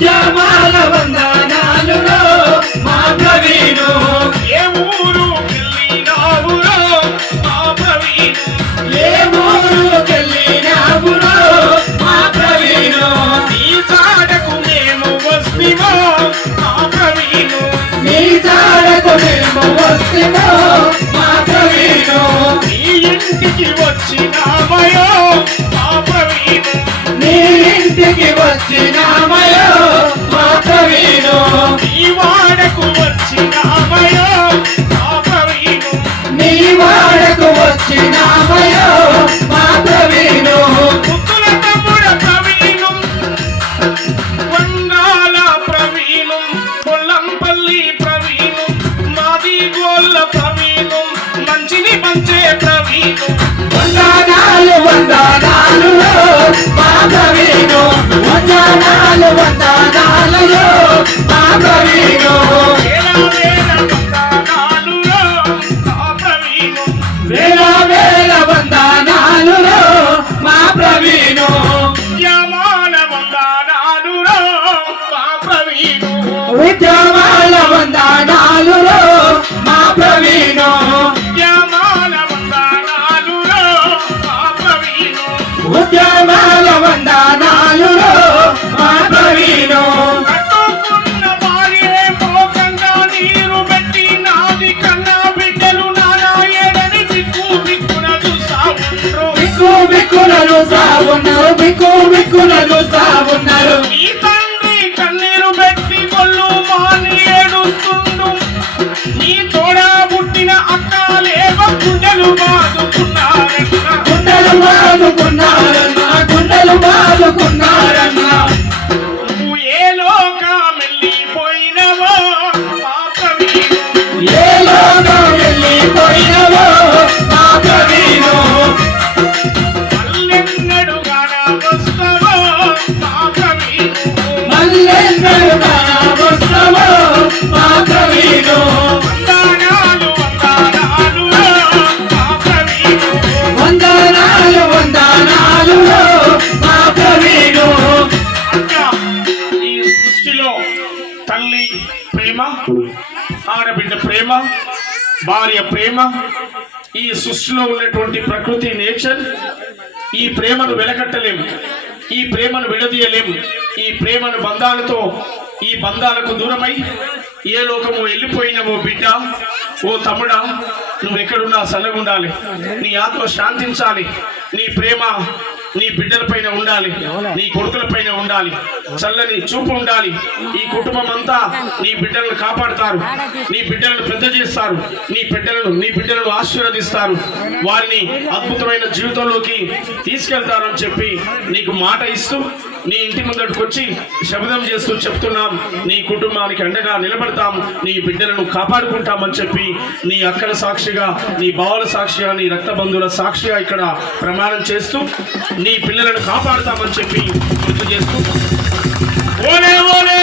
ఉద్యమాల వందనాలురో మా ప్రవీణు. ఏ ఊరు వెళ్ళినావురో మా ప్రవీణు. ఏ ఊరుకెళ్ళినావురో మా ప్రవీణు. నీ జాడకు మేము వస్తిమో మా ప్రవీణు. నీ జాడకు మేము వస్తిమో మా ప్రవీణు. నీ ఇంటికి వచ్చినామయో మా ప్రవీణు. నీ ఇంటికి వచ్చినామయో మా ప్రవీణు. నీ వాడకు వచ్చినామయో మా ప్రవీణు. నీ వాడకు వచ్చినామయో మా ప్రవీణు. ముద్దుల తమ్ముడ ప్రవీణు. వంగాల ప్రవీణు. కొల్లంపల్లి ప్రవీణు. మాది గోళ్ళ ప్రవీణు. మంచిని పంచే ప్రవీణు. వందనాలు వందనాలులో మా ప్రవీణు. వందనాలు వందనాలులో మా ప్రవీణు. వేల వేల వందనాలురో మా ప్రవీణు. వేల వేల వందనాలులో మా ప్రవీణు. ఉద్యమాల వందనాలురో మా ప్రవీణు. ఉద్యమాల వందనాలులో మా ప్రవీణు. ఉద్యమాల వందనాలురో మా ప్రవీణు. ఉద్యమాల వందనాలులో మా ప్రవీణు. కట్టుకున్న భార్యే మోకంగా నీరు పెట్టి నాది కన్నా బిడ్డలు నానా ఏడని దిక్కు దిక్కున చూసావుండ్రు. బిక్కు బిక్కున చూస్తావున్నారు. బిక్కు బిక్కున చూస్తావున్నారు. నీ తండ్రి కన్నీరు పెట్టి కొల్లు మాని ఏడుస్తుండు. నీ తోడ పుట్టిన అక్కలేవ గుండెలు బాదుకున్నారన్న. గుండెలు బాదుకున్నారన్నా. గుండెలు బాదుకున్నారన్నా. నువ్వు ఏ లోకమెళ్ళిపోయినవో మా ప్రవీణు. ఏ లోకం వెళ్ళిపోయినవో మా ప్రవీణు. మల్లెన్నడుగాన వస్తావో మా ప్రవీణు. మల్లెన్నడు వస్తావో మా ప్రవీణు. వందనాలు వందనాలురో మా ప్రవీణు. వందనాలు వందనాలులో మా ప్రవీణు. అక్క, ఈ సృష్టిలో తల్లి ప్రేమ, ఆడబిడ్డ ప్రేమ, భార్య ప్రేమ, ఈ సృష్టిలో ఉన్నటువంటి ప్రకృతి నేచర్, ఈ ప్రేమను వెలకట్టలేము, ఈ ప్రేమను విడదీయలేము. ఈ ప్రేమను బంధాలతో, ఈ బంధాలకు దూరమై ఏ లోకము వెళ్ళిపోయినవో బిడ్డ, ఓ తమ్ముడా, నువ్వు ఎక్కడున్నా చల్లగుండాలి. నీ ఆత్మ శాంతించాలి. నీ ప్రేమ నీ బిడ్డల పైన ఉండాలి. నీ కొడుకుల పైన ఉండాలి. చల్లని చూపు ఉండాలి. ఈ కుటుంబం అంతా నీ బిడ్డలను కాపాడుతారు. నీ బిడ్డలను పెద్ద చేస్తారు. నీ బిడ్డలను ఆశీర్వదిస్తారు. వారిని అద్భుతమైన జీవితంలోకి తీసుకెళ్తారని చెప్పి నీకు మాట ఇస్తూ నీ ఇంటి ముందటికి వచ్చి శబ్దం చేస్తూ చెప్తున్నాం, నీ కుటుంబానికి అండగా నిలబడతాం, నీ బిడ్డలను కాపాడుకుంటామని చెప్పి నీ అక్కల సాక్షిగా, నీ బావల సాక్షిగా, నీ రక్త బంధువుల సాక్షిగా ఇక్కడ ప్రమాణం చేస్తూ నీ పిల్లలను కాపాడుతామని చెప్పి గుర్తు చేస్తూ ఓలే ఓలే